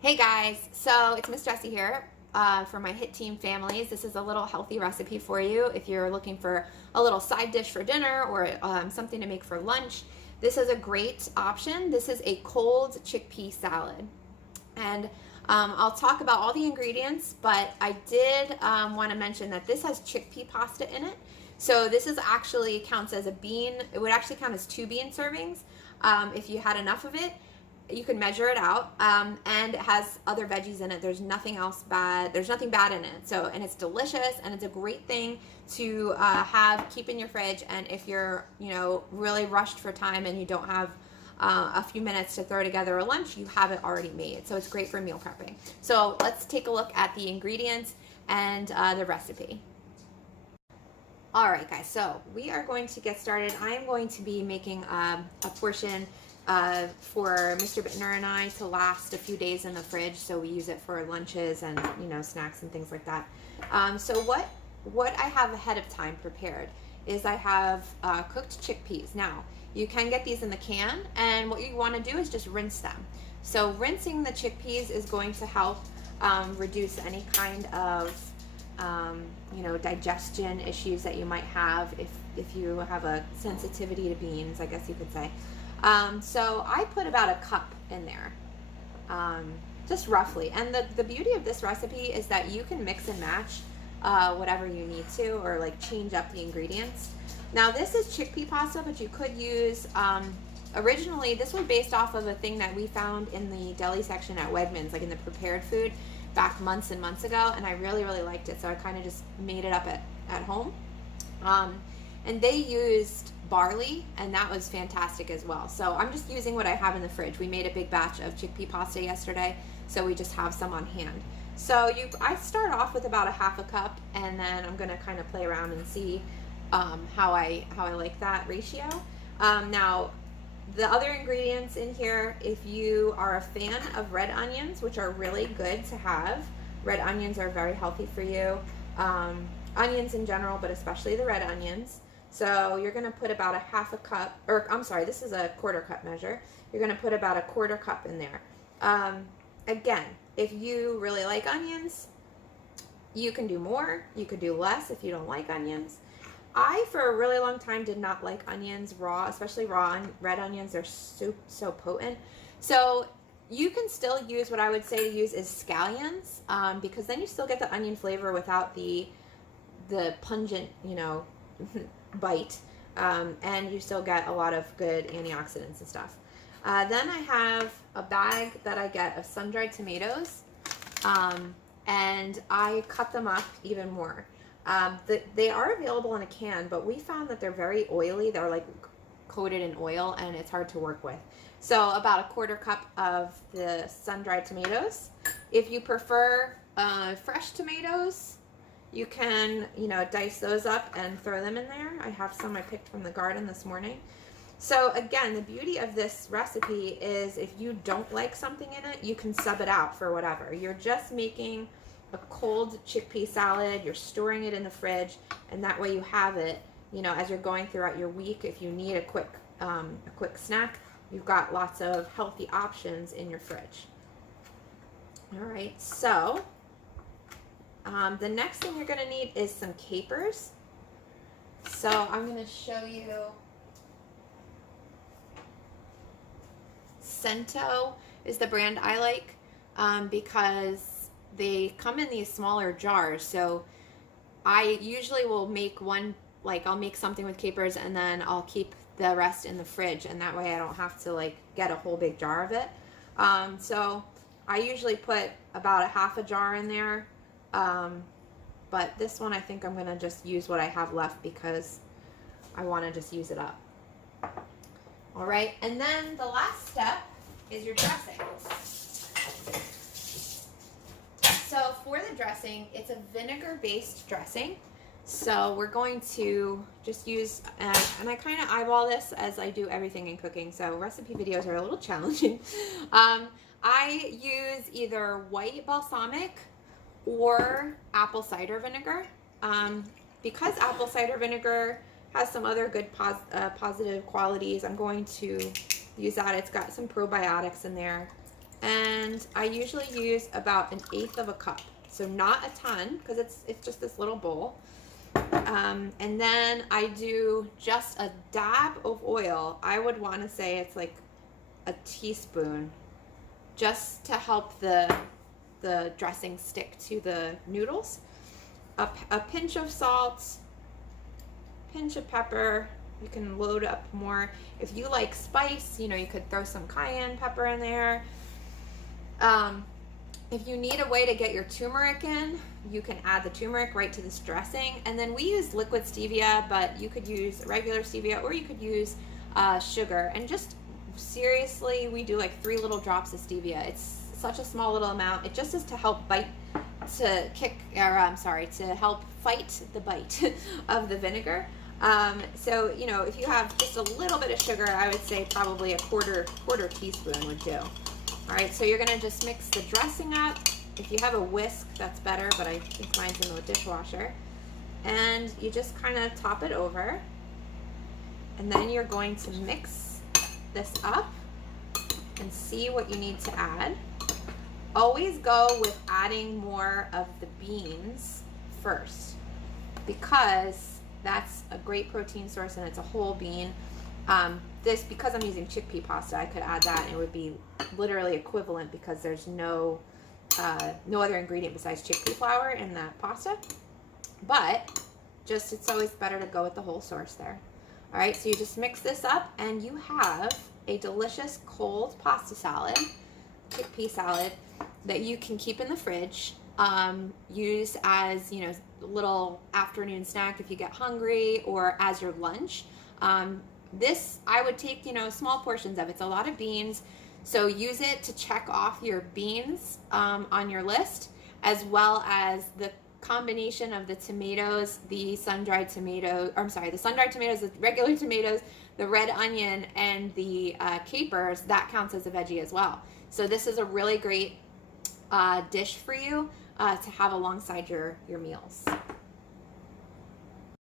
Hey guys, so it's Miss Jessie here for my Hit Team families. This is a little healthy recipe for you if you're looking for a little side dish for dinner or something to make for lunch. This is a great option. This is a cold chickpea salad. And I'll talk about all the ingredients, but I did want to mention that this has chickpea pasta in it. So this is actually counts as a bean. It would actually count as 2 bean servings if you had enough of it. You can measure it out, and it has other veggies in it. There's nothing else bad. There's nothing bad in it. So, and it's delicious, and it's a great thing to keep in your fridge. And if you're, really rushed for time and you don't have a few minutes to throw together a lunch, you have it already made. So it's great for meal prepping. So let's take a look at the ingredients and the recipe. All right, guys. So we are going to get started. I am going to be making a portion for Mr. Bittner and I to last a few days in the fridge, so we use it for lunches and snacks and things like that. So what I have ahead of time prepared is I have cooked chickpeas. Now you can get these in the can, and what you want to do is just rinse them. So rinsing the chickpeas is going to help reduce any kind of digestion issues that you might have if you have a sensitivity to beans, I guess you could say. So I put about a cup in there, just roughly. And the beauty of this recipe is that you can mix and match whatever you need to, or like change up the ingredients. Now this is chickpea pasta, but you could use, originally this was based off of a thing that we found in the deli section at Wegmans, like in the prepared food back months and months ago, and I really, really liked it. So I kind of just made it up at home. And they used barley, and that was fantastic as well. So I'm just using what I have in the fridge. We made a big batch of chickpea pasta yesterday, so we just have some on hand. So I start off with about a half a cup, and then I'm gonna kind of play around and see how I like that ratio. Now, the other ingredients in here, if you are a fan of red onions, which are really good to have, red onions are very healthy for you. Onions in general, but especially the red onions. So you're going to put about a half a cup, or I'm sorry, this is a quarter cup measure. You're going to put about a quarter cup in there. Again, if you really like onions, you can do more. You could do less if you don't like onions. I, for a really long time, did not like onions raw, especially raw red onions. They're so potent. So you can still use, what I would say to use is scallions, because then you still get the onion flavor without the pungent, bite, and you still get a lot of good antioxidants and stuff. Then I have a bag that I get of sun-dried tomatoes, and I cut them up even more. They are available in a can, but we found that they're very oily. They're like coated in oil, and it's hard to work with. So about a quarter cup of the sun-dried tomatoes. If you prefer fresh tomatoes, you can, dice those up and throw them in there. I have some I picked from the garden this morning. So again, the beauty of this recipe is if you don't like something in it, you can sub it out for whatever. You're just making a cold chickpea salad, you're storing it in the fridge, and that way you have it, as you're going throughout your week. If you need a quick snack, you've got lots of healthy options in your fridge. All right, so the next thing you're going to need is some capers. So I'm going to show you. Cento is the brand I like, because they come in these smaller jars. So I usually will make one, like I'll make something with capers and then I'll keep the rest in the fridge, and that way I don't have to get a whole big jar of it. So I usually put about a half a jar in there. But this one I think I'm going to just use what I have left because I want to just use it up. All right, and then the last step is your dressing. So for the dressing, it's a vinegar-based dressing. So we're going to just use, and I kind of eyeball this as I do everything in cooking, so recipe videos are a little challenging. I use either white balsamic or apple cider vinegar. Because apple cider vinegar has some other good positive qualities, I'm going to use that. It's got some probiotics in there. and I usually use about 1/8 of a cup. So not a ton, because it's just this little bowl. And then I do just a dab of oil. I would want to say it's like a teaspoon, just to help the dressing stick to the noodles. A pinch of salt, pinch of pepper. You can load up more. If you like spice, you could throw some cayenne pepper in there. If you need a way to get your turmeric in, you can add the turmeric right to this dressing. And then we use liquid stevia, but you could use regular stevia, or you could use sugar. And just seriously, we do like 3 little drops of stevia. It's such a small little amount. It just is to help to help fight the bite of the vinegar. So, if you have just a little bit of sugar, I would say probably a quarter teaspoon would do. All right, so you're gonna just mix the dressing up. If you have a whisk, that's better, but I think mine's in the dishwasher. And you just kind of top it over. And then you're going to mix this up and see what you need to add. Always go with adding more of the beans first, because that's a great protein source and it's a whole bean. Because I'm using chickpea pasta, I could add that and it would be literally equivalent, because there's no other ingredient besides chickpea flour in that pasta. But it's always better to go with the whole source there. All right, so you just mix this up and you have a delicious cold pasta salad, chickpea salad, that you can keep in the fridge, use as, a little afternoon snack if you get hungry, or as your lunch. This, I would take, small portions of it. It's a lot of beans, so use it to check off your beans on your list, as well as the combination of the tomatoes, the sun-dried tomatoes, the regular tomatoes, the red onion, and the capers. That counts as a veggie as well. So this is a really great dish for you to have alongside your meals.